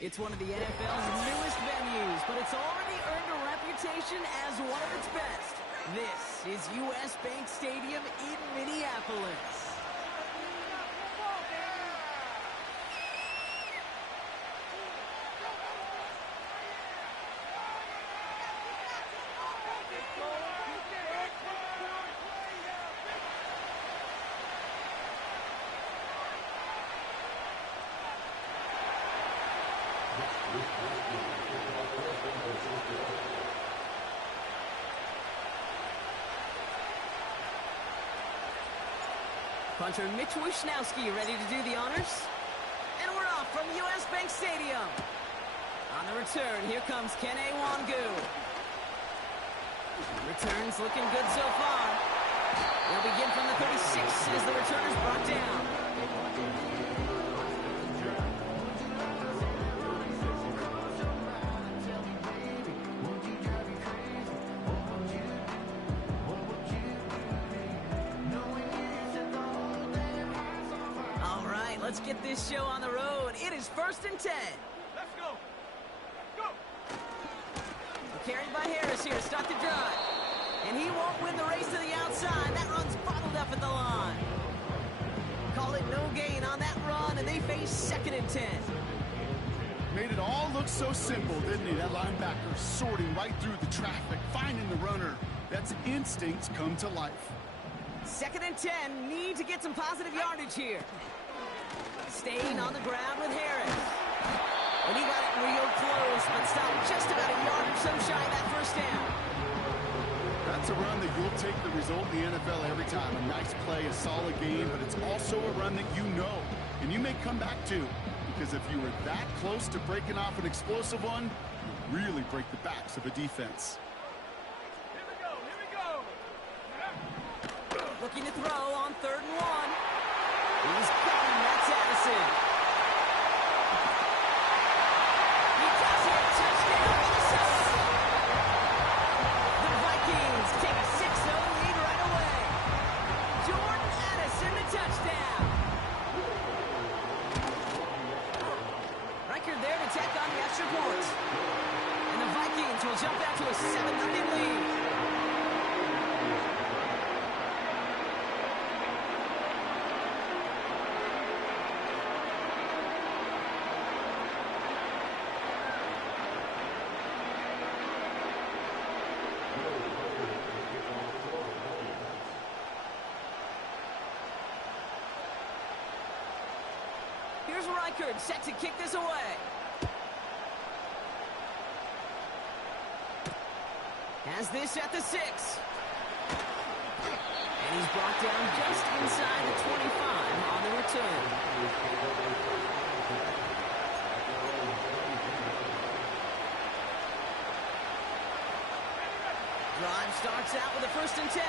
It's one of the NFL's newest venues, but it's already earned a reputation as one of its best. This is US Bank Stadium in Minneapolis. Punter Mitch Wishnowski ready to do the honors. And we're off from US Bank Stadium. On the return, here comes Kene Nwangwu. Returns looking good so far. They'll begin from the 36 as the returner's brought down. Let's get this show on the road. It is 1st and 10. Let's go. Go. Carried by Harris here to start the drive. And he won't win the race to the outside. That run's bottled up at the line. Call it no gain on that run, and they face 2nd and 10. Made it all look so simple, didn't he? That linebacker sorting right through the traffic, finding the runner. That's instincts come to life. 2nd and 10. Need to get some positive yardage here. Staying on the ground with Harris. And he got it real close, but stopped just about a yard or so shy of that first down. That's a run that you'll take the result in the NFL every time. A nice play, a solid game, but it's also a run that you know, and you may come back to. Because if you were that close to breaking off an explosive one, you really break the backs of a defense. Here we go. Here we go. Looking to throw on 3rd and 1. He's got him. That's Addison. He does it. Touchdown, Minnesota. The Vikings take a 6-0 lead right away. Jordan Addison, the touchdown. Reichard there to tack on the extra point. And the Vikings will jump out to a 7-0 lead. Here's Reichard set to kick this away. Has this at the 6. And he's brought down just inside the 25 on the return. Drive starts out with a 1st and 10.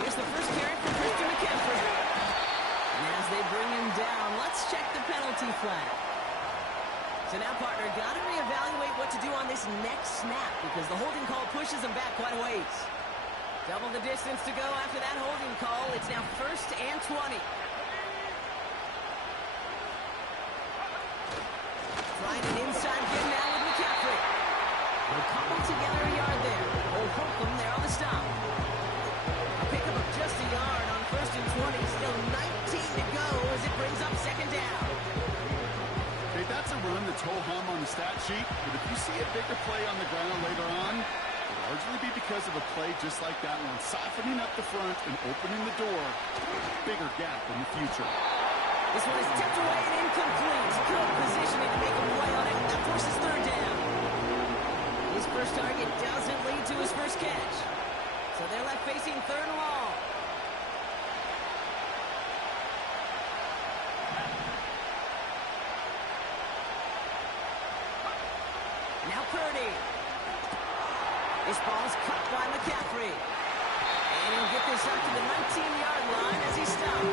Here's the first carry for Christian McCaffrey. And as they bring him down, let's check the penalty flag. So now, partner, got to reevaluate what to do on this next snap because the holding call pushes him back quite a ways. Double the distance to go after that holding call. It's now 1st and 20. Trying an inside get now with McCaffrey. They'll cobble together a yard there. Old Holcomb there on the stop. Pickup of just a yard on 1st and 20. Still 19 to go as it brings up 2nd down. Okay, that's a run that's ho-hum on the stat sheet, but if you see a bigger play on the ground later on, it'll largely be because of a play just like that one, softening up the front and opening the door for a bigger gap in the future. This one is tipped away and incomplete. Good positioning to make a play on it. That forces 3rd down. His first target doesn't lead to his first catch. So they're left facing 3rd and long. Now Purdy. This ball's caught by McCaffrey. And he'll get this up to the 19-yard line as he stopped.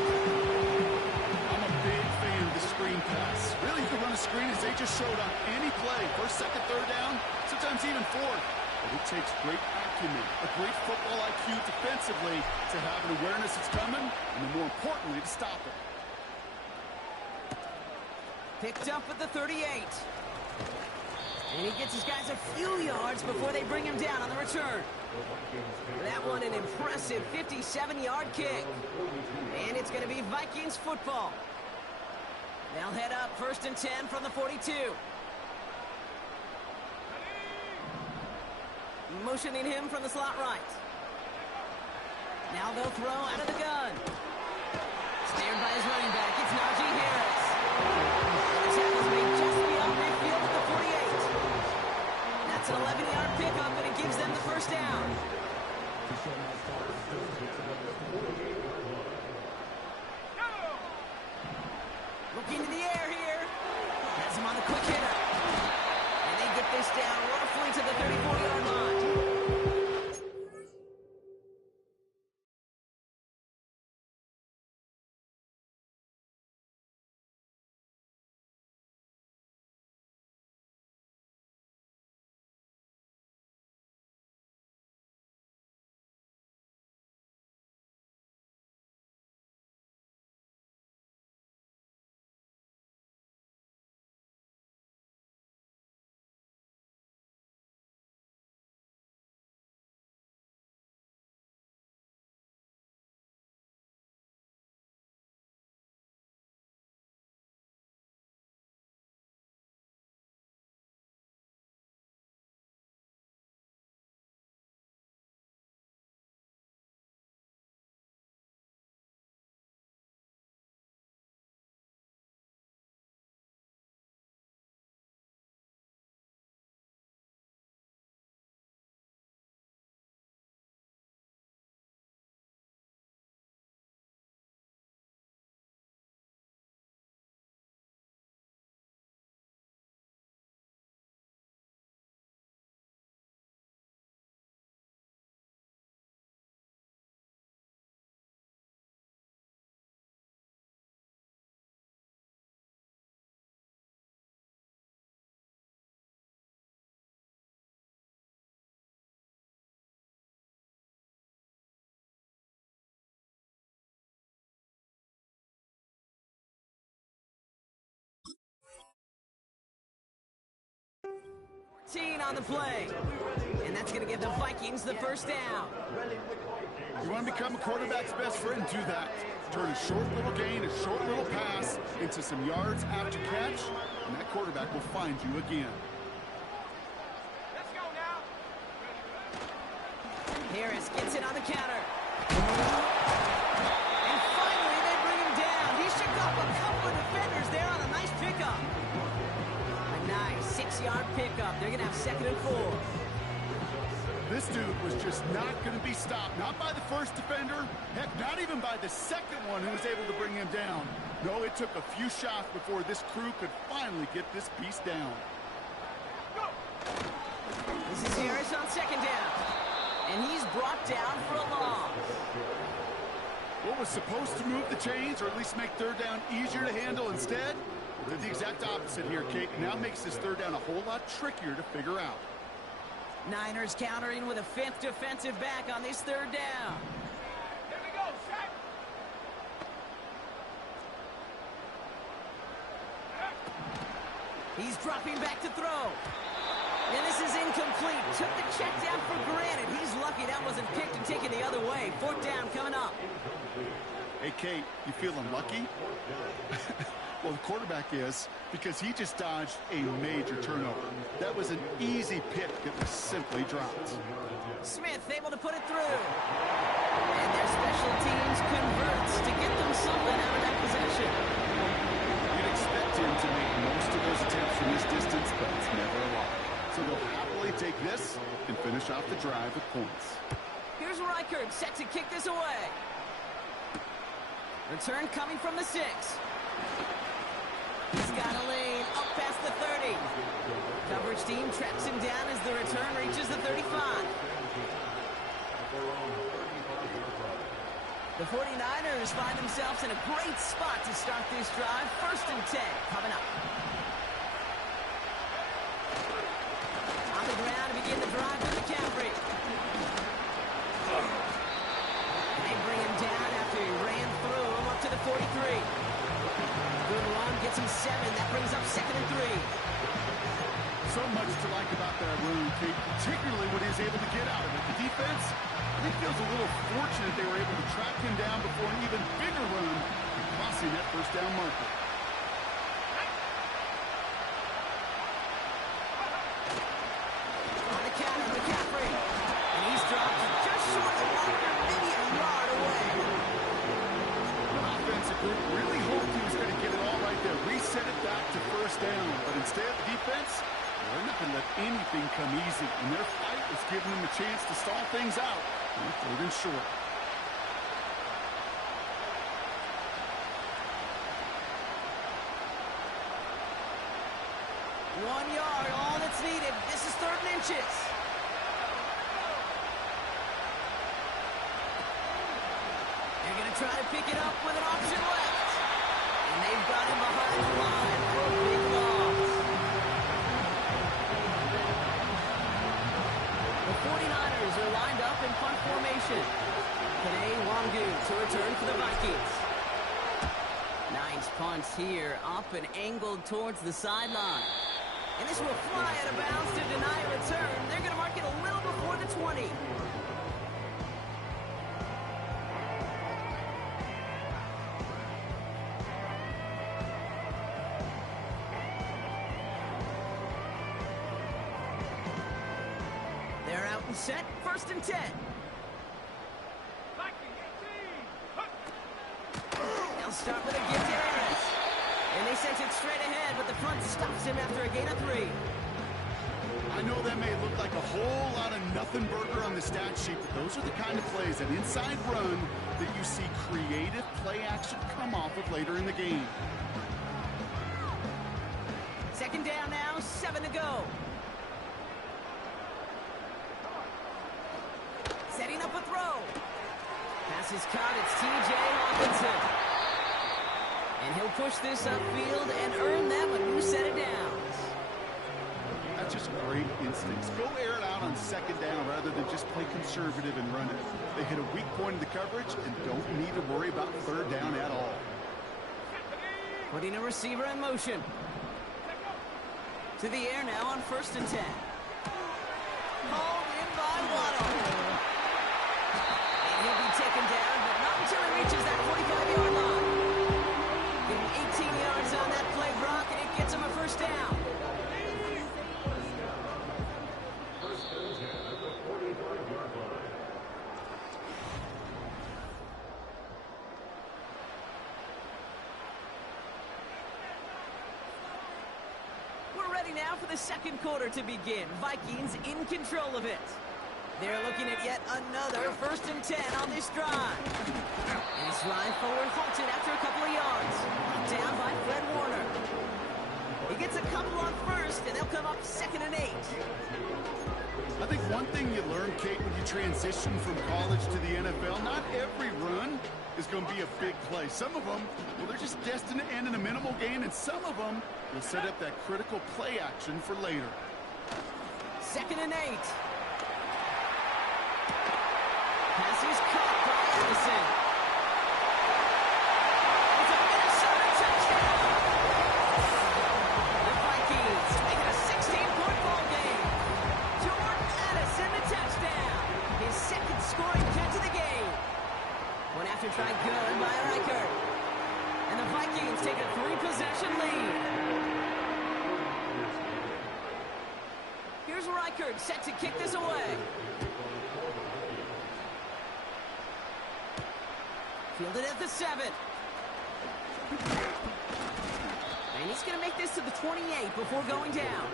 I'm a big fan of the screen pass. Really, you can run a screen as they just showed on any play. 1st, 2nd, 3rd down, sometimes even 4th. But it takes great acumen, a great football IQ defensively to have an awareness it's coming, and then more importantly, to stop it. Picked up at the 38. And he gets his guys a few yards before they bring him down on the return. That one an impressive 57-yard kick. And it's going to be Vikings football. They'll head up 1st and 10 from the 42. Motioning him from the slot right. Now they'll throw out of the gun. Snared by his running back. It's Najee Harris. The tackle's made just beyond midfield at the 48. That's an 11-yard pickup, and it gives them the first down. Looking to the air here. Has him on the quick hitter. And they get this down roughly to the 34-yard line. On the play. And that's going to give the Vikings the first down. You want to become a quarterback's best friend? Do that. Turn a short little gain, a short little pass into some yards after catch, and that quarterback will find you again. Let's go now. Harris gets it on the counter. And finally they bring him down. He shook off a couple of defenders there on a nice pickup. A nice 6-yard pickup. They're going to have 2nd and 4. This dude was just not going to be stopped. Not by the first defender. Heck, not even by the second one who was able to bring him down. No, it took a few shots before this crew could finally get this piece down. This is Harris on 2nd down. And he's brought down for a loss. What was supposed to move the chains, or at least make 3rd down easier to handle instead, did the exact opposite here, Kate. Now makes this 3rd down a whole lot trickier to figure out. Niners countering with a 5th defensive back on this 3rd down. Here we go, sack. He's dropping back to throw. And this is incomplete. Took the check down for granted. He's lucky that wasn't picked and taken the other way. 4th down coming up. Hey, Kate, you feeling lucky? Well, the quarterback is, because he just dodged a major turnover. That was an easy pick that was simply dropped. Smith able to put it through. And their special teams converts to get them something out of that possession. You'd expect him to make most of those attempts from this distance, but it's never a lot. So they'll happily take this and finish off the drive with points. Here's Reichert set to kick this away. Return coming from the 6. He's got a lane up past the 30. Coverage team tracks him down as the return reaches the 35. The 49ers find themselves in a great spot to start this drive. 1st and 10 coming up. On the ground to begin the drive with the count. and 3. So much to like about that run, Kate, particularly what he was able to get out of it. The defense, I think, feels a little fortunate they were able to track him down before an even bigger run and crossing that first down marker. On the counter, McCaffrey. And he's dropped just short of the marker, maybe a yard away. The offensive group really hoped he was going to get it all right there, reset it back to first down. But instead, the defense, they're not going to let anything come easy. And their fight was giving them a chance to stall things out. And third and short. One yard, all that's needed. This is 3rd and inches. They're going to try to pick it up with an option left. And they've got him behind the line for a big loss. The 49ers are lined up in punt formation. Kene Nwangwu to return for the Vikings. Nice punts here, up and angled towards the sideline. And this will fly out of bounds to deny a return. They're going to mark it a little before the 20. They're out and set, 1st and 10. They'll start with a gift to Harris. And they sent it straight ahead, but the front stops him after a gain of 3. I know that may look like a whole lot of nothing burger on the stat sheet, but those are the kind of plays, an inside run, that you see creative play action come off of later in the game. 2nd down now, 7 to go. Setting up a throw. Pass is caught, it's T.J. Hawkinson. And he'll push this upfield and earn them a new set of downs. That's just great instincts. Go air it out on 2nd down rather than just play conservative and run it. They hit a weak point in the coverage and don't need to worry about 3rd down at all. Putting a receiver in motion. To the air now on 1st and 10. Hauled in by Waddle. And he'll be taken down, but not until he reaches that 45-yard line. Give him 18 yards on that play, Brock, and it gets him a 1st down. We're ready now for the 2nd quarter to begin. Vikings in control of it. They're looking at yet another 1st and 10 on this drive. And his drive forward halted after a couple of yards. Down by Fred Warner. He gets a couple on 1st, and they'll come up 2nd and 8. I think one thing you learn, Kate, when you transition from college to the NFL, not every run is going to be a big play. Some of them, well, they're just destined to end in a minimal gain, and some of them will set up that critical play action for later. 2nd and 8. Pass is caught by Addison. It's a Minnesota touchdown. The Vikings make it a 16-point ball game. Jordan Addison, the touchdown. His 2nd scoring catch of the game. One after try good by Reichert. And the Vikings take a 3-possession lead. Here's Reichert set to kick this away. Fielded at the 7. And he's going to make this to the 28 before going down.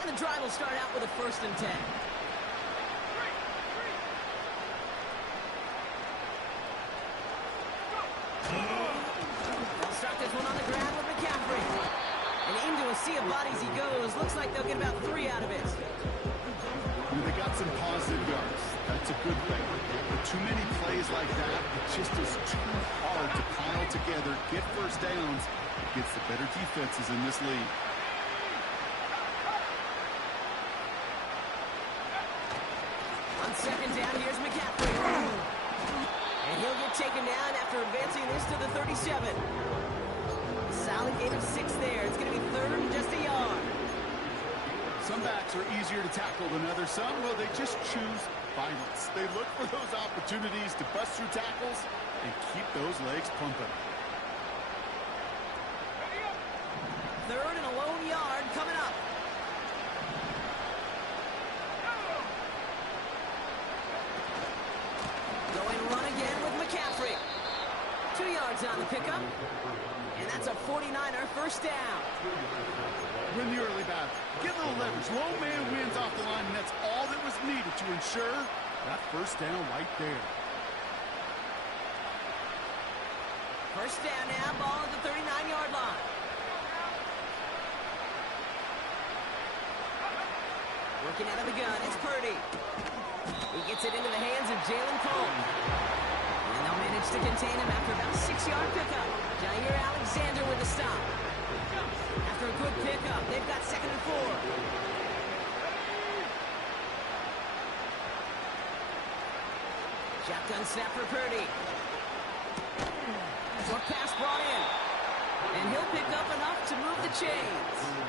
And the drive will start out with a 1st and 10. They'll start this one on the ground with McCaffrey. And into a sea of bodies he goes. Looks like they'll get about 3 out of it. They got some positive yards. That's a good thing. But too many plays like that, it just is too hard to pile together, get 1st downs against the better defenses in this league. On second down, here's McCaffrey. And he'll get taken down after advancing this to the 37. Solid gain of 6 there. It's going to be third and just a yard. Some backs are easier to tackle than others. Some, well, they just choose violence. They look for those opportunities to bust through tackles and keep those legs pumping. Third and a lone yard coming up. Going run again with McCaffrey. 2 yards on the pickup. And that's a 49er first down. Win the early battle. Get a little leverage. Low man wins off the line, and that's all that was needed to ensure that first down right there. First down now, ball at the 39-yard line. Working out of the gun, it's Purdy. He gets it into the hands of Jalen Cole. And they'll manage to contain him after about a 6-yard pickup. Jair Alexander with the stop. After a good pickup, they've got 2nd and 4. Shotgun snap for Purdy. Short pass brought in. And he'll pick up enough to move the chains.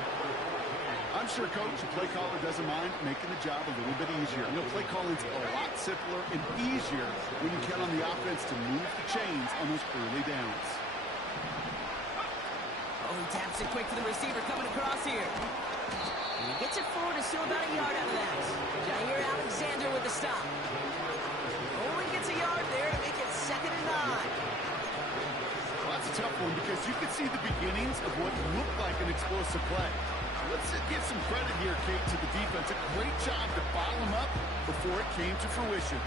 I'm sure coach and play caller doesn't mind making the job a little bit easier. You know, play calling's a lot simpler and easier when you count on the offense to move the chains on those early downs. Oh, he taps it quick to the receiver coming across here. And he gets it forward, is still about a yard out of that. Jair Alexander with the stop. Only gets a yard there to make it 2nd and 9. Well, that's a tough one because you could see the beginnings of what looked like an explosive play. Let's give some credit here, Kate, to the defense. A great job to bottle them up before it came to fruition.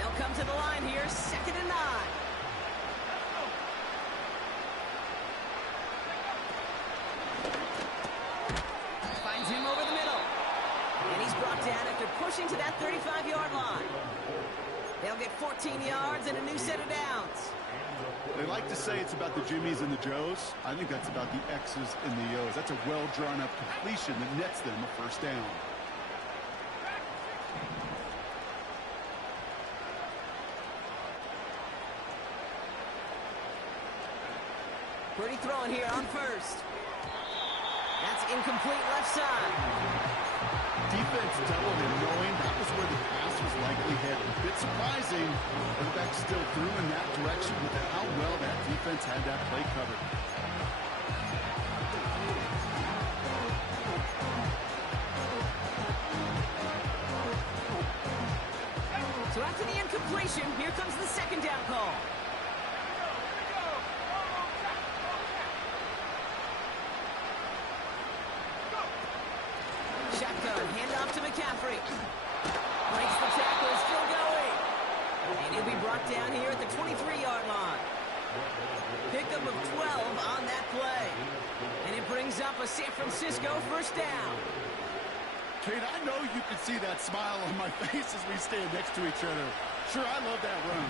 They'll come to the line here, 2nd and 9. Finds him over the middle. And he's brought down after pushing to that 35-yard line. They'll get 14 yards and a new set of downs. They like to say it's about the Jimmies and the Joes. I think that's about the X's and the O's. That's a well-drawn-up completion that nets them a first down. Purdy throwing here on first. That's incomplete left side. Defense doubled him, knowing that was where the pass was likely headed. A bit surprising, but back still threw in that direction with how well that defense had that play covered. So after the incompletion, here comes the 2nd down call. Shotgun, handoff to McCaffrey. Breaks the tackle, still going. And he'll be brought down here at the 23-yard line. Pickup of 12 on that play. And it brings up a San Francisco first down. Kate, I know you can see that smile on my face as we stand next to each other. Sure, I love that run.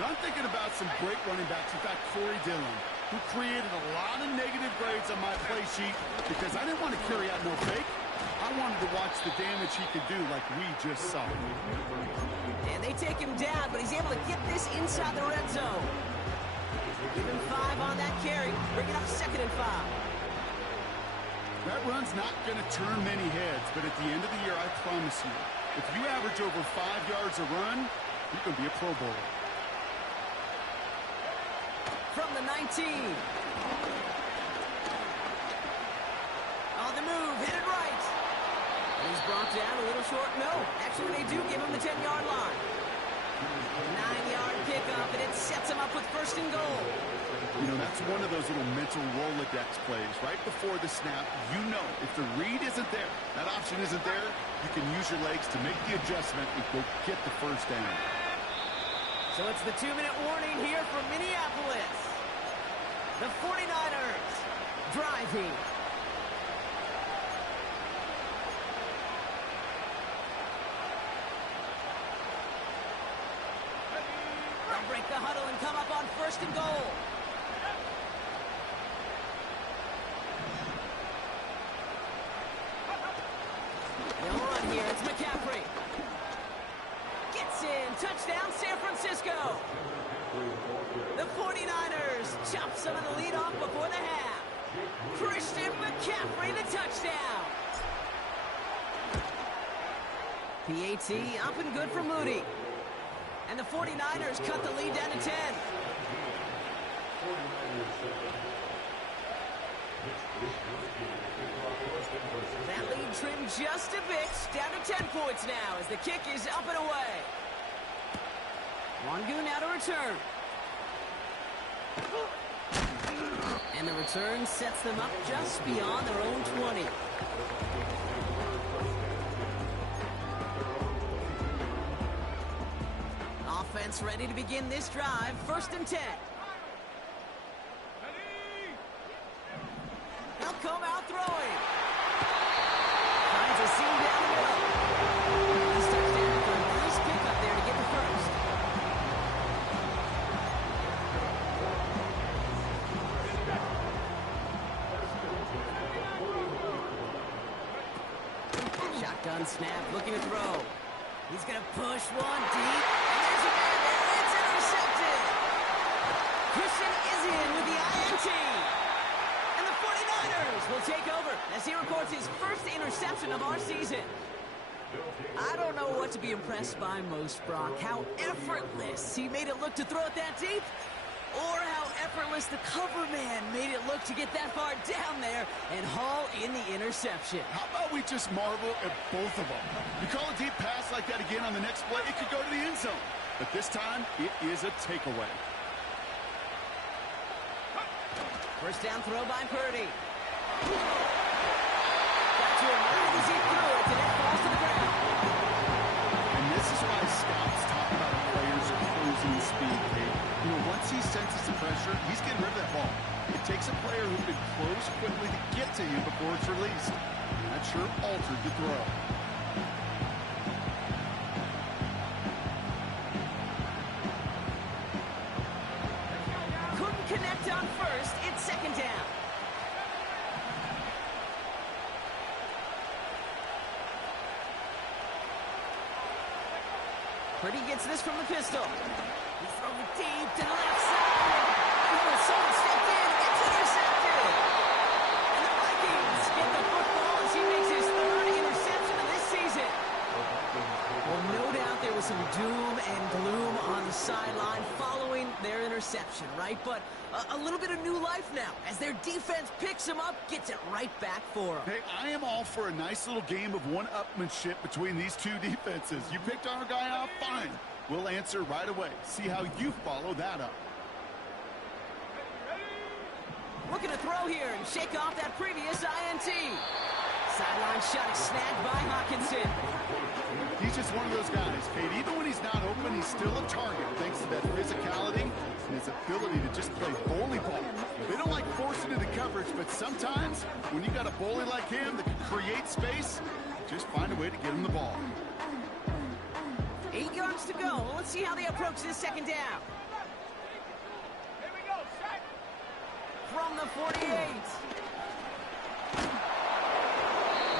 But I'm thinking about some great running backs. In fact, Corey Dillon, who created a lot of negative grades on my play sheet because I didn't want to carry out no fake. I wanted to watch the damage he could do like we just saw. And they take him down, but he's able to get this inside the red zone. Give him 5 on that carry. Bring it up 2nd and 5. That run's not going to turn many heads, but at the end of the year, I promise you, if you average over 5 yards a run, you can be a Pro Bowler. From the 19. On the move, headed right. And he's brought down a little short. No, actually they do give him the 10-yard line. 9-yard pickup, and it sets him up with 1st and goal. You know, that's one of those little mental Rolodex plays. Right before the snap, you know if the read isn't there, that option isn't there, you can use your legs to make the adjustment and go get the first down. So it's the 2-minute warning here from Minneapolis. The 49ers driving. They'll break the huddle and come up on 1st and goal. touchdown San Francisco. The 49ers chop some of the lead off before the half. Christian McCaffrey, the touchdown. PAT up and good for Moody. And the 49ers cut the lead down to 10. That lead trimmed just a bit, down to 10 points now as the kick is up and away. Wangu now to return. And the return sets them up just beyond their own 20. Offense ready to begin this drive, 1st and 10. They'll come out throwing. Finds a seam down the middle. He starts down for a nice pickup there to get the first. Shotgun snap, looking to throw. He's going to push one deep. And there's a man there. It's intercepted. Christian is in with the INT. And the 49ers will take over as he records his first interception of our season. I don't know what to be impressed by most, Brock. How effortless he made it look to throw it that deep, or how effortless the cover man made it look to get that far down there and haul in the interception. How about we just marvel at both of them? You call a deep pass like that again on the next play, it could go to the end zone. But this time, it is a takeaway. First down throw by Purdy. Got to him right as he threw it, and it falls to the ground. And this is why scouts talk about players closing speed, Kate. You know, once he senses the pressure, he's getting rid of that ball. It takes a player who can close quickly to get to you before it's released. And that sure altered the throw. Couldn't connect on first. It's 2nd down. Purdy gets this from the pistol. He throws it deep to the left side. Someone stepped in. It's intercepted. And the Vikings get the football as he makes his 3rd interception of this season. Well, no doubt there was some doom and gloom on the sideline following their interception, right? But a little bit of new life now as their defense picks him up, gets it right back for him. Hey, I am all for a nice little game of one-upmanship between these two defenses. You picked our guy out, fine. We'll answer right away. See how you follow that up. Looking to throw here and shake off that previous INT. Sideline shot is snagged by Hawkinson. He's just one of those guys, Kate. Even when he's not open, he's still a target thanks to that physicality and his ability to just play bully ball. They don't like forcing into coverage, but sometimes when you got a bully like him that can create space, just find a way to get him the ball. 8 yards to go. Let's see how they approach this 2nd down. Here we go, sack. From the 48.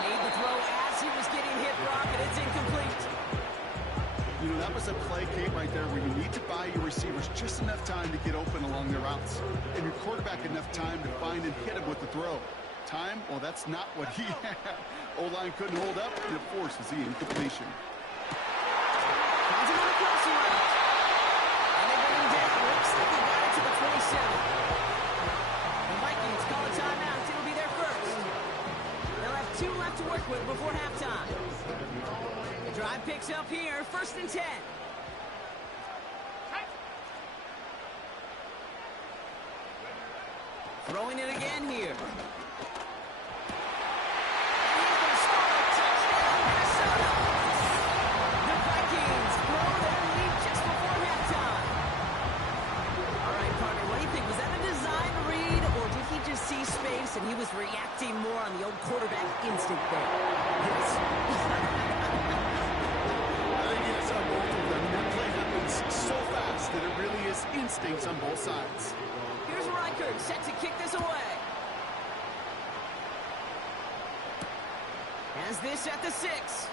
Made the throw as he was getting hit, Brock, and it's incomplete. You know, that was a play, Kate, right there where you need to buy your receivers just enough time to get open along their routes. And your quarterback enough time to find and hit him with the throw. Time? Well, that's not what he had. O-line couldn't hold up, and it forces the incompletion. Finds him on a crossing route. And they bring him down. Looks like they got it to the 27. The Vikings call a timeout. It'll be their first. They'll have 2 left to work with before halftime. The drive picks up here, 1st and 10. Throwing it again here. And he's going to score a touchdown, Minnesota. The Vikings blow their lead just before halftime. All right, partner, what do you think? Was that a design read, or did he just see space and he was reacting more on the old quarterback instinct there? Yes. So fast that it really is instincts on both sides. Here's Reichert set to kick this away. Has this at the 6.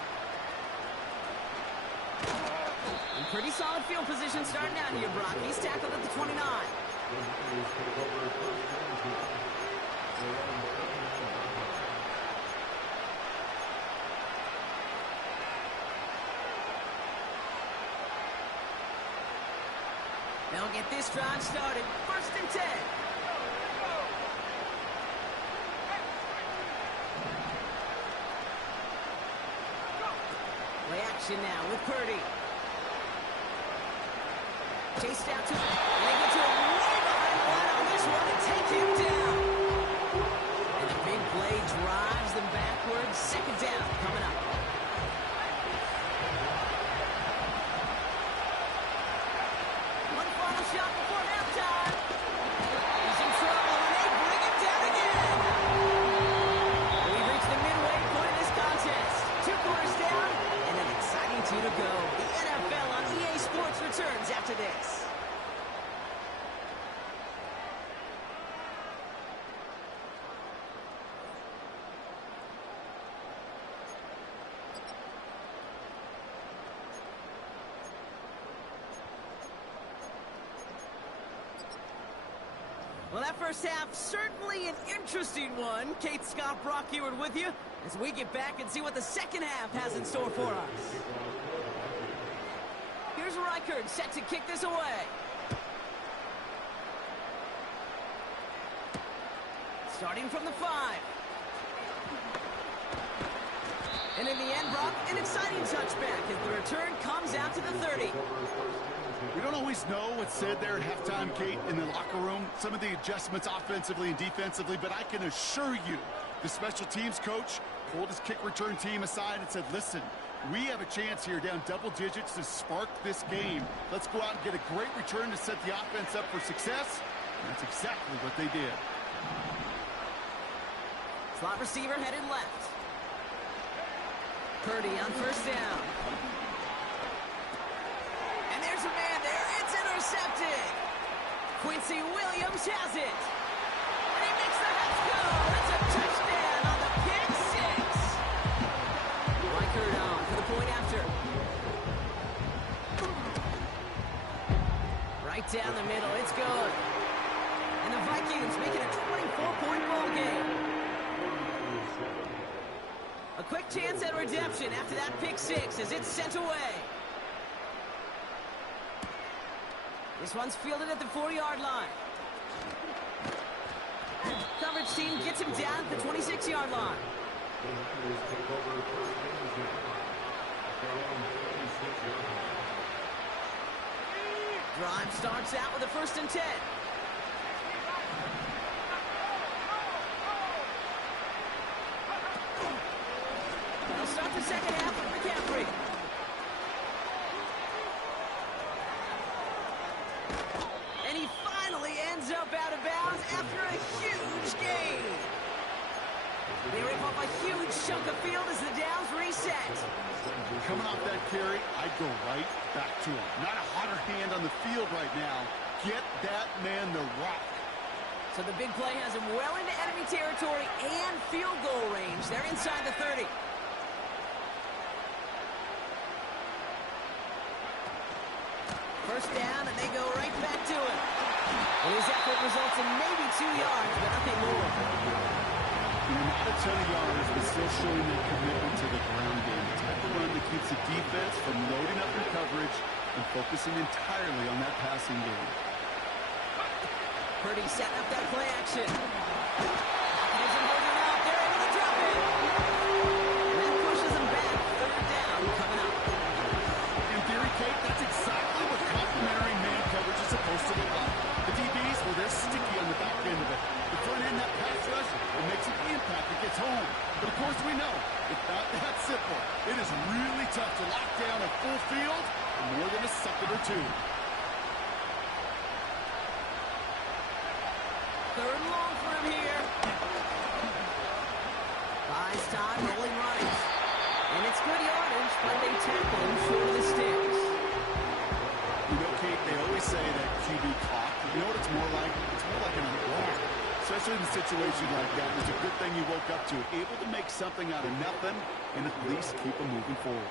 And Pretty solid field position starting out here, Brock. He's tackled at the 29. They'll get this drive started. 1st and 10. Play action now with Purdy. Chased out to him. And they get to him way behind the line on this one and take him down. And the big play drives them backwards. 2nd down coming up. One final shot before halftime. He's in trouble and they bring him down again. We've reached the midway point of this contest. 2 quarters down and an exciting 2 to go. The NFL on EA Sports returns after this. Well, that first half, certainly an interesting one. Kate Scott, Brock Huard with you as we get back and see what the second half has in store for us. Here's Reichert set to kick this away. Starting from the 5. And in the end, Brock, an exciting touchback as the return comes out to the 30. We don't always know what's said there at halftime, Kate, in the locker room. Some of the adjustments offensively and defensively, but I can assure you the special teams coach pulled his kick return team aside and said, listen, we have a chance here down double digits to spark this game. Let's go out and get a great return to set the offense up for success. And that's exactly what they did. Slot receiver headed left. Purdy on 1st down. And there's a man there. It's intercepted. Quincy Williams has it. And he makes the Hats go. It's a touchdown on the pick 6. Reichert on for the point after. Right down the middle. It's good. And the Vikings make it a 24-point ball game. A quick chance at redemption after that pick 6 as it's sent away. This one's fielded at the 4-yard line. Coverage team gets him down at the 26-yard line. Drive starts out with a 1st and 10. They'll start the second half with McCaffrey. And he finally ends up out of bounds after a huge gain. They rip off a huge chunk of field as the downs reset. Coming off that carry, I'd go right back to him. Not a hotter hand on the field right now. Get that man the rock. So the big play has him well into enemy territory and field goal range. They're inside the 30. First down, and they go right back to it. And his effort results in maybe 2 yards, but nothing more. Not a ton of yards, but still showing their commitment to the ground game. The type of run that keeps the defense from loading up their coverage and focusing entirely on that passing game. Purdy setting up that play action. Gives him holding out. They're able to drop it. And that pushes him back. 3rd down coming up. In theory, Kate, that's exactly what complementary man coverage is supposed to look like. The DBs, well, they're sticky on the back end of it. The front end, that pass rush, it makes an impact. It gets home. But, of course, we know it's not that simple. It is really tough to lock down a full field for more than a second or 2. 3rd and long for him here. Buys time, rolling right. And it's good yardage, but they tackle him short of the sticks. You know, Kate, they always say that QB clock. You know what it's more like? It's more like an alarm. Especially in a situation like that. It's a good thing you woke up to. Able to make something out of nothing and at least keep them moving forward.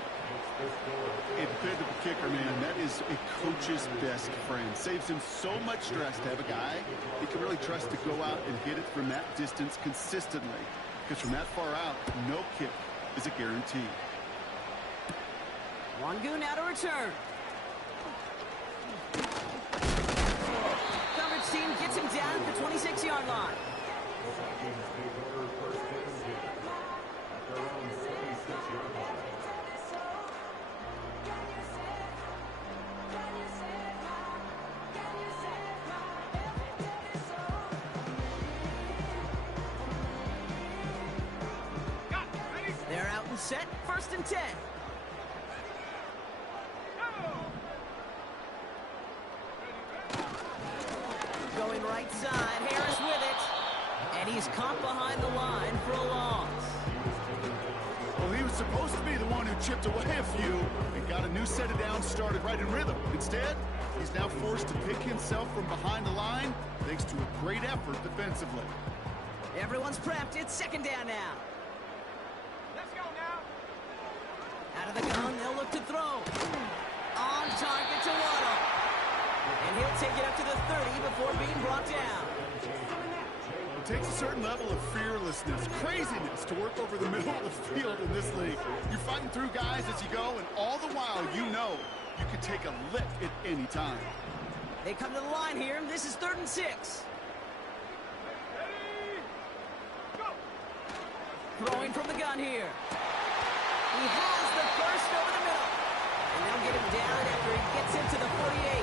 A dependable kicker, man. That is a coach's best friend. Saves him so much stress to have a guy he can really trust to go out and hit it from that distance consistently. Because from that far out, no kick is a guarantee. Wangu now to return. Coverage team gets him down at the 26-yard line. They're out and set, 1st and 10. Going right side, Harris with it. And he's caught behind the line for a loss. Well, he was supposed to be the one who chipped away a few and got a new set of downs started right in rhythm. Instead, he's now forced to pick himself from behind the line thanks to a great effort defensively. Everyone's prepped. It's 2nd down now. Let's go now. Out of the gun, they'll look to throw. On target to Waddle. And he'll take it up to the 30 before being brought down. It takes a certain level of fearlessness, craziness to work over the middle of the field in this league. You're fighting through guys as you go, and all the while you know you could take a lick at any time. They come to the line here, and this is 3rd and 6. Throwing from the gun here. He has the first over the middle. And they'll get him down after he gets into the 48.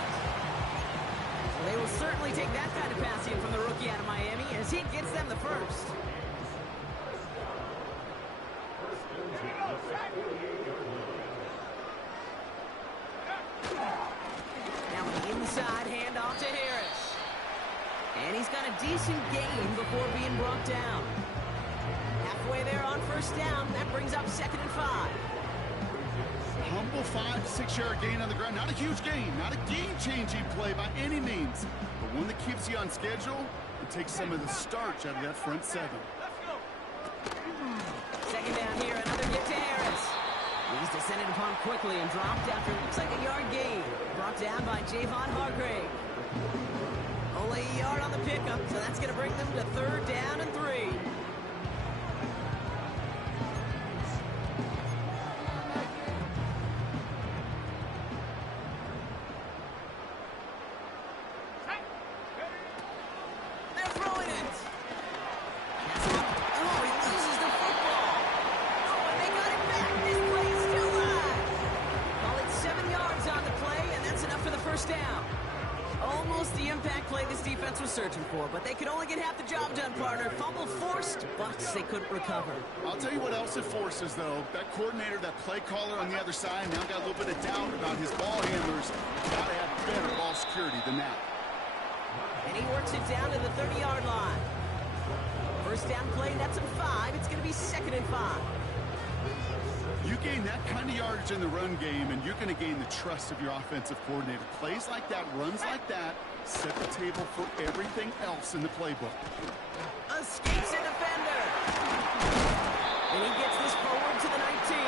Well, they will certainly take that kind of passing from the rookie out of Miami as he gets them the first. Now an inside handoff to Harris. And he's got a decent gain before being brought down. Halfway there on 1st down. That brings up 2nd and 5. Humble 5 to 6 yard gain on the ground. Not a huge gain, not a game-changing play by any means, but one that keeps you on schedule and takes some of the starch out of that front 7. 2nd down here, another get to Harris. He's descended upon quickly and dropped after it looks like a yard gain. Brought down by Javon Hargrave. Only a yard on the pickup, so that's going to bring them to 3rd down and 3. Searching for, but they could only get half the job done, partner. Fumble forced, but they couldn't recover. I'll tell you what else it forces, though. That coordinator, that play caller on the other side, now got a little bit of doubt about his ball handlers. Got to have better ball security than that. And he works it down to the 30-yard line. 1st down play, that's a 5. It's going to be 2nd and 5. You gain that kind of yardage in the run game, and you're going to gain the trust of your offensive coordinator. Plays like that, runs like that, set the table for everything else in the playbook. Escapes a defender. And he gets this forward to the 19.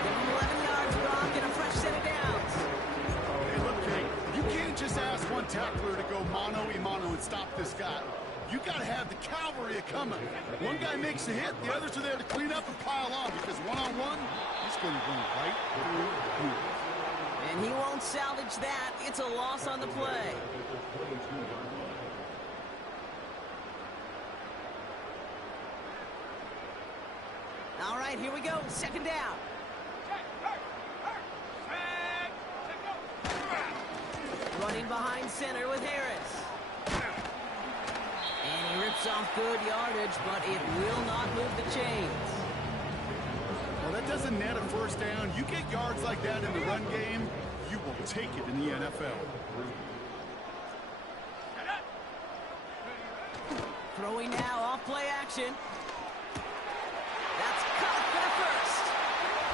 Give him 11 yards, Brock, and a fresh set of downs. Hey, look, King, you can't just ask one tackler to go mano-a-mano and stop this guy. You got to have the cavalry coming. One guy makes a hit, the others are there to clean up and pile on, because one-on-one, he's going to run right through you. And he won't salvage that. It's a loss on the play. All right, here we go. 2nd down. Running behind center with Harris. And he rips off good yardage, but it will not move the chains. Well, that doesn't net a 1st down. You get yards like that in the run game, you will take it in the NFL. Throwing now, off play action. That's caught for the 1st.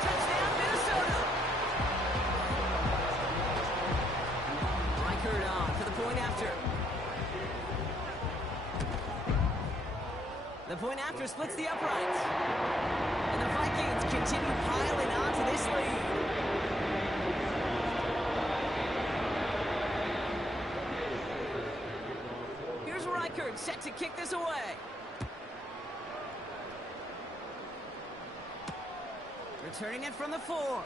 Touchdown, Minnesota. Reichert on for the point after. The point after splits the uprights. And the Vikings continue piling on to this lead. Here's Reichert set to kick this away. Returning it from the 4.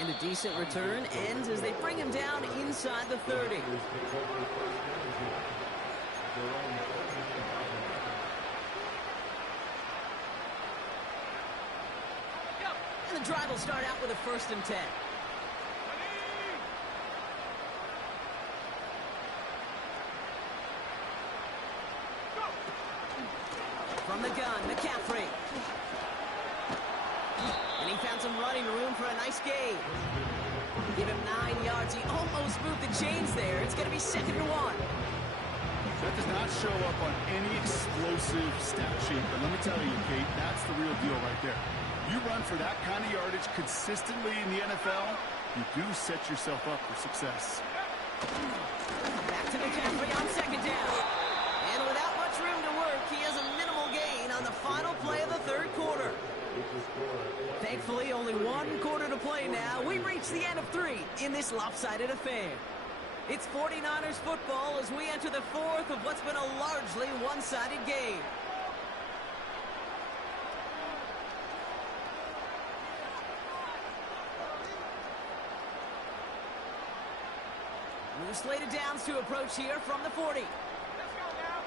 And a decent return ends as they bring him down inside the 30. And the drive will start out with a 1st and 10. From the gun, McCaffrey. And he found some running room for a nice gain. Give him 9 yards. He almost moved the chains there. It's going to be 2nd and 1. That does not show up on any explosive stat sheet. But let me tell you, Kate, that's the real deal right there. You run for that kind of yardage consistently in the NFL, you do set yourself up for success. Back to McCaffrey on 2nd down. And without much room to work, he has a minimal gain on the final play of the 3rd quarter. Thankfully, only 1 quarter to play now. We've reached the end of 3 in this lopsided affair. It's 49ers football as we enter the 4th of what's been a largely one-sided game. New slated downs to approach here from the 40. Let's go now.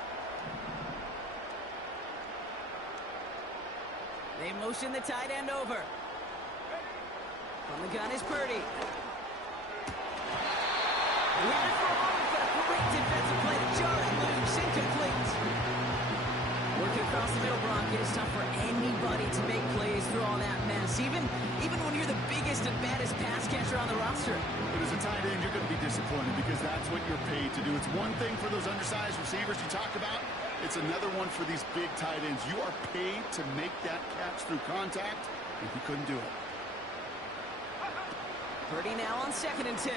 They motion the tight end over. From the gun is Purdy. He had it for a moment, but a great defensive play to jar it loose, incomplete. Working across the middle, Brock, it is tough for anybody to make plays through all that mess, even when you're the biggest and baddest pass catcher on the roster. But as a tight end, you're going to be disappointed because that's what you're paid to do. It's one thing for those undersized receivers you talked about. It's another one for these big tight ends. You are paid to make that catch through contact, and he couldn't do it. Purdy now on 2nd and 10.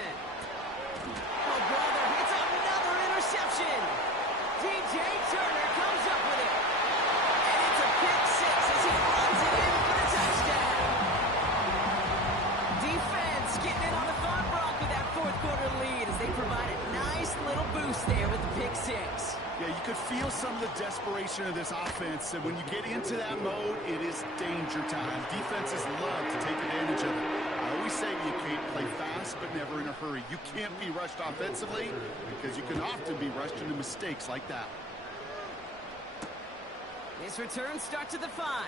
Oh, brother, it's another interception. DJ Turner comes up with it. And it's a pick 6 as he runs it in for the touchdown. Defense getting in on the fun, Brock, with that 4th quarter lead as they provide a nice little boost there with the pick 6. Yeah, you could feel some of the desperation of this offense. And when you get into that mode, it is danger time. Defenses love to take advantage of it. I always say to you, Kate, play fast but never in a hurry. You can't be rushed offensively because you can often be rushed into mistakes like that. This return starts at the 5.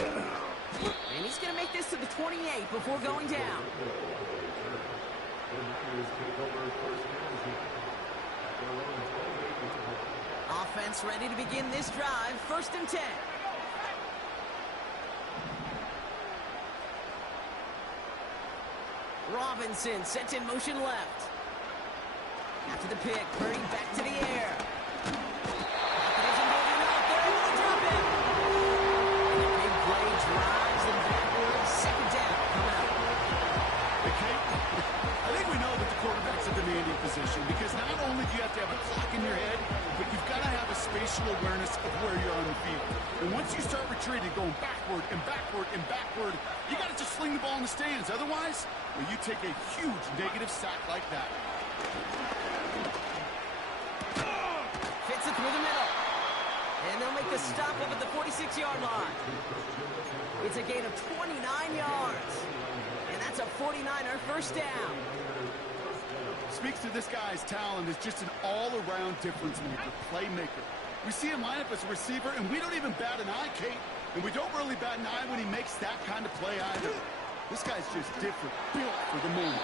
And he's going to make this to the 28 before going down. Offense ready to begin this drive. 1st and 10. Robinson sent in motion left. After the pick, Purdy back to the air. They're able to drop him. And a big play drives them backwards. 2nd down. Come out. Okay, I think we know that the quarterback's a demanding position because not only do you have to have a clock in your head, but you've got to have a spatial awareness of where you're on the field. And once you start retreating, going backward and backward and backward, you got to just sling the ball in the stands. Otherwise, well, you take a huge negative sack like that. Fits it through the middle. And they'll make the stop up at the 46-yard line. It's a gain of 29 yards. And that's a 49er 1st down. Speaks to this guy's talent as just an all-around difference maker, playmaker. We see him line up as a receiver, and we don't even bat an eye, Kate. And we don't really bat an eye when he makes that kind of play either. This guy's just different, built for the moment.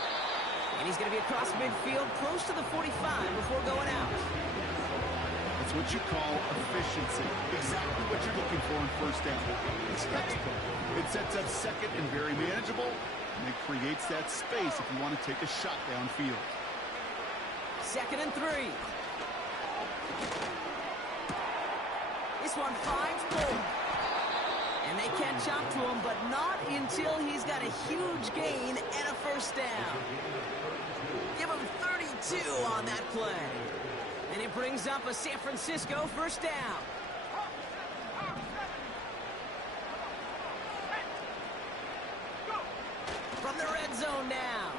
And he's going to be across midfield, close to the 45 before going out. That's what you call efficiency. Exactly what you're looking for in 1st down. It's textbook. It sets up 2nd and very manageable, and it creates that space if you want to take a shot downfield. 2nd and 3. This one finds Bolton. And they catch up to him, but not until he's got a huge gain and a 1st down. Give him 32 on that play. And it brings up a San Francisco first down. From the red zone now.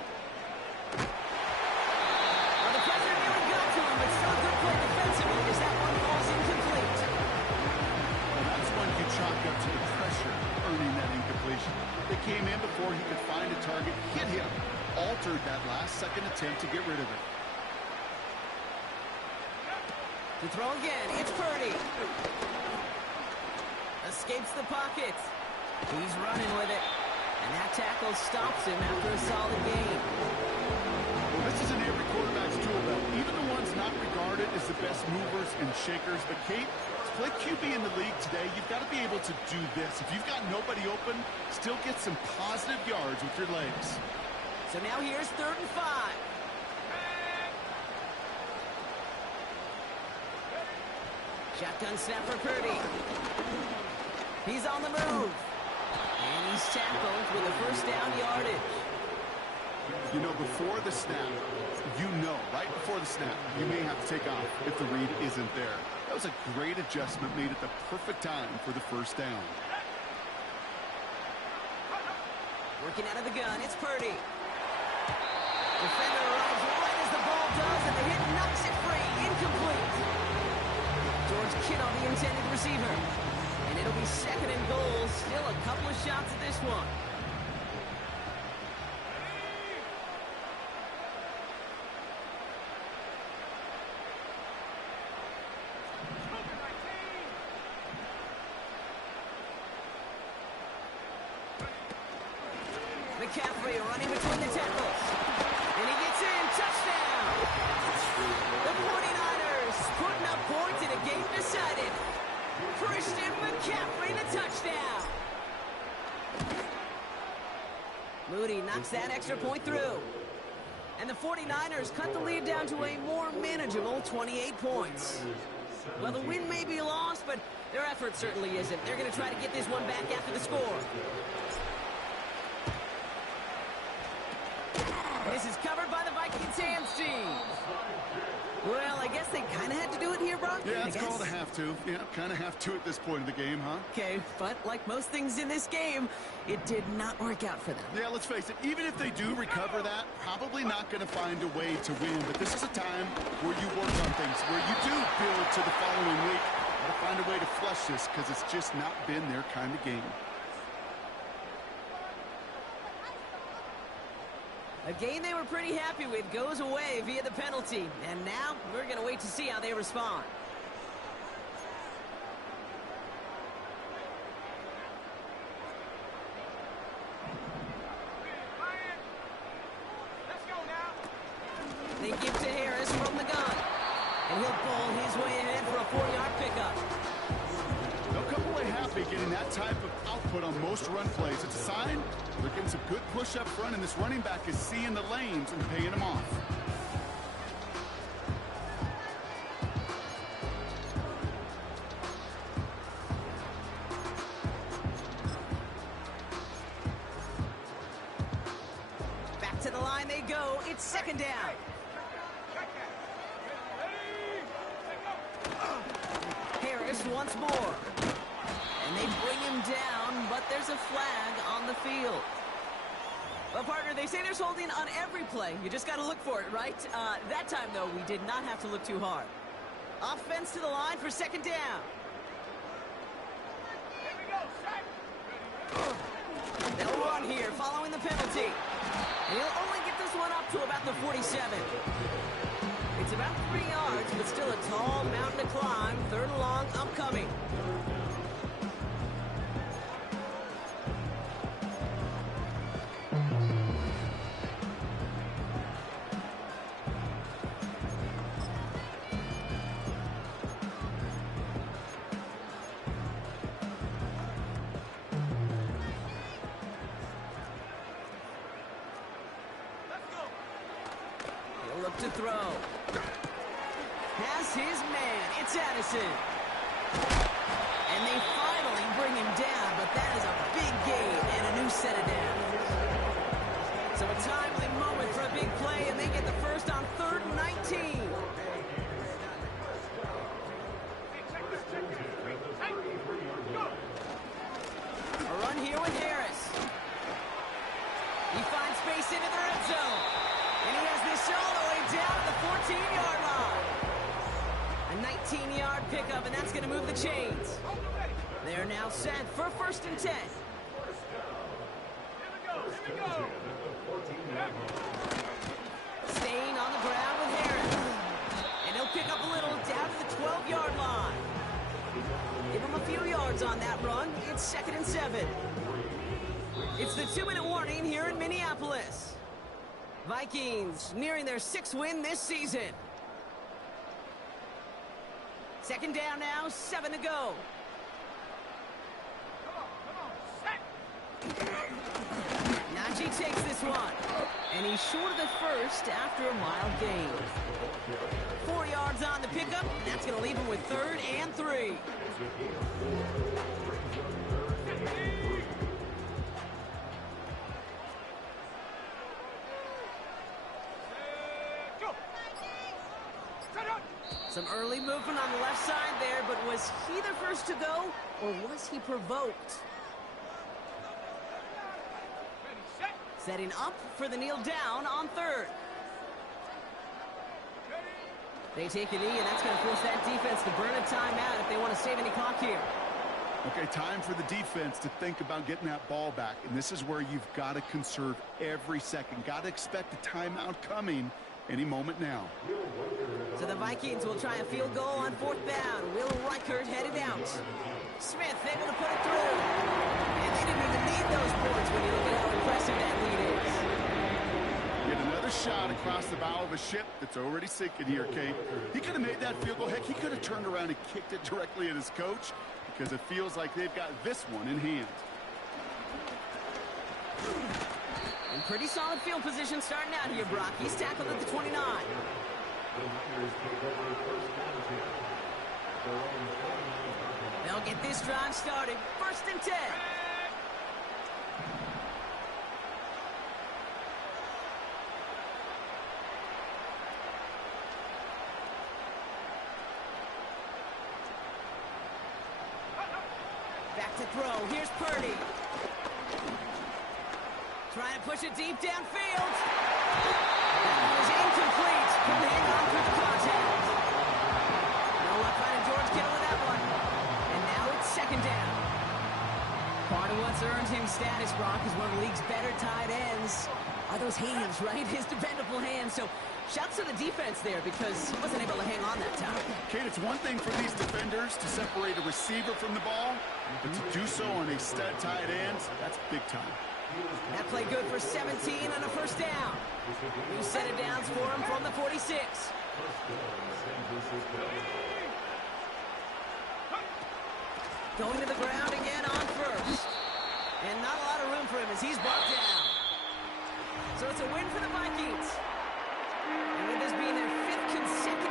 Well, the pressure nearly got to him, but still good play defensively as that one falls incomplete. Well, that's one you chalk up to the pressure earning that incompletion. They came in before he could find a target, hit him, altered that last-second attempt to get rid of it. To throw again, it's Purdy. Escapes the pocket. He's running with it. And that tackle stops him after a solid gain. Well, this is in every quarterback's tool belt. Even the ones not regarded as the best movers and shakers. But Kate, to play QB in the league today, you've got to be able to do this. If you've got nobody open, still get some positive yards with your legs. So now here's 3rd and 5. Shotgun snap for Purdy. He's on the move. And he's tackled with a first down yardage. You know, before the snap, right before the snap, you may have to take off if the read isn't there. That was a great adjustment made at the perfect time for the first down. Working out of the gun, it's Purdy. Defender arrives right as the ball does, and the hit knocks it free. Incomplete. George Kittle, the intended receiver. And it'll be 2nd and goal. Still a couple of shots at this one. McCaffrey running between the tackles. And he gets in. Touchdown! The 49ers putting up points in a game decided. Christian McCaffrey, the touchdown. Moody knocks that extra point through. And the 49ers cut the lead down to a more manageable 28 points. Well, the win may be lost, but their effort certainly isn't. They're going to try to get this one back after the score. This is covered by the Vikings hands team. Well, I guess they kind of had to do it here, Brock. Yeah, it's called a have to. Yeah, kind of have to at this point of the game, huh? Okay, but like most things in this game, it did not work out for them. Yeah, let's face it, even if they do recover that, probably not going to find a way to win. But this is a time where you work on things, where you do build to the following week. Got to find a way to flush this because it's just not been their kind of game. A game they were pretty happy with goes away via the penalty. And now we're going to wait to see how they respond. Let's go now. They give to Harris from the gun. And he'll pull his way ahead for a 4-yard pickup. They'll come away happy getting that type of output on most run plays. It's a sign they're getting some good push up front, and this running back is seeing the lanes and paying them off. Back to the line they go. It's 2nd down. Harris once more. And they bring him down, but there's a flag on the field. Well, partner, they say there's holding on every play. You just got to look for it, right? That time, though, we did not have to look too hard. Offense to the line for 2nd down. Here we go, set. They'll run here following the penalty. And he'll only get this one up to about the 47. It's about 3 yards, but still a tall mountain to climb. 3rd and long upcoming. He'll look to throw. Has his man. It's Addison. And they finally bring him down, but that is a big gain and a new set of downs. So a timely moment for a big play, and they get the first on 3rd and 19. A 19-yard pickup, and that's going to move the chains. They're now set for 1st and 10. Here we go. Staying on the ground with Harris. And he'll pick up a little down to the 12-yard line. Give him a few yards on that run. It's 2nd and 7. It's the 2-minute warning here in Minneapolis. Vikings nearing their 6th win this season. 2nd down now, 7 to go. Najee takes this one. And he's short of the first after a mild gain. 4 yards on the pickup. That's going to leave him with 3rd and 3. Some early movement on the left side there, but was he the first to go, or was he provoked? Setting up for the kneel down on 3rd. They take a knee, and that's going to force that defense to burn a timeout if they want to save any clock here. Okay, time for the defense to think about getting that ball back, and this is where you've got to conserve every second. Got to expect a timeout coming any moment now. So the Vikings will try a field goal on 4th down. Will Reichert headed out. Smith able to put it through. And they didn't even need those points when you look at how impressive that lead is. Get another shot across the bow of a ship that's already sinking here, Kate. He could have made that field goal. Heck, he could have turned around and kicked it directly at his coach because it feels like they've got this one in hand. In pretty solid field position starting out here, Brock. He's tackled at the 29. They'll get this drive started. 1st and 10. Back to throw. Here's Purdy. Trying to push it deep downfield. That was incomplete. Couldn't hang on through the contact. No luck finding George Kittle with that one. And now it's 2nd down. Part of what's earned him status, Brock, is one of the league's better tight ends. Are those hands, right? His dependable hands. So shouts to the defense there because he wasn't able to hang on that time. Kate, it's one thing for these defenders to separate a receiver from the ball, but to do so on a stud tight end, that's big time. That play good for 17 on a 1st down. New set of downs for him from the 46. Going to the ground again on 1st. And not a lot of room for him as he's brought down. So it's a win for the Vikings. And with this being their 5th consecutive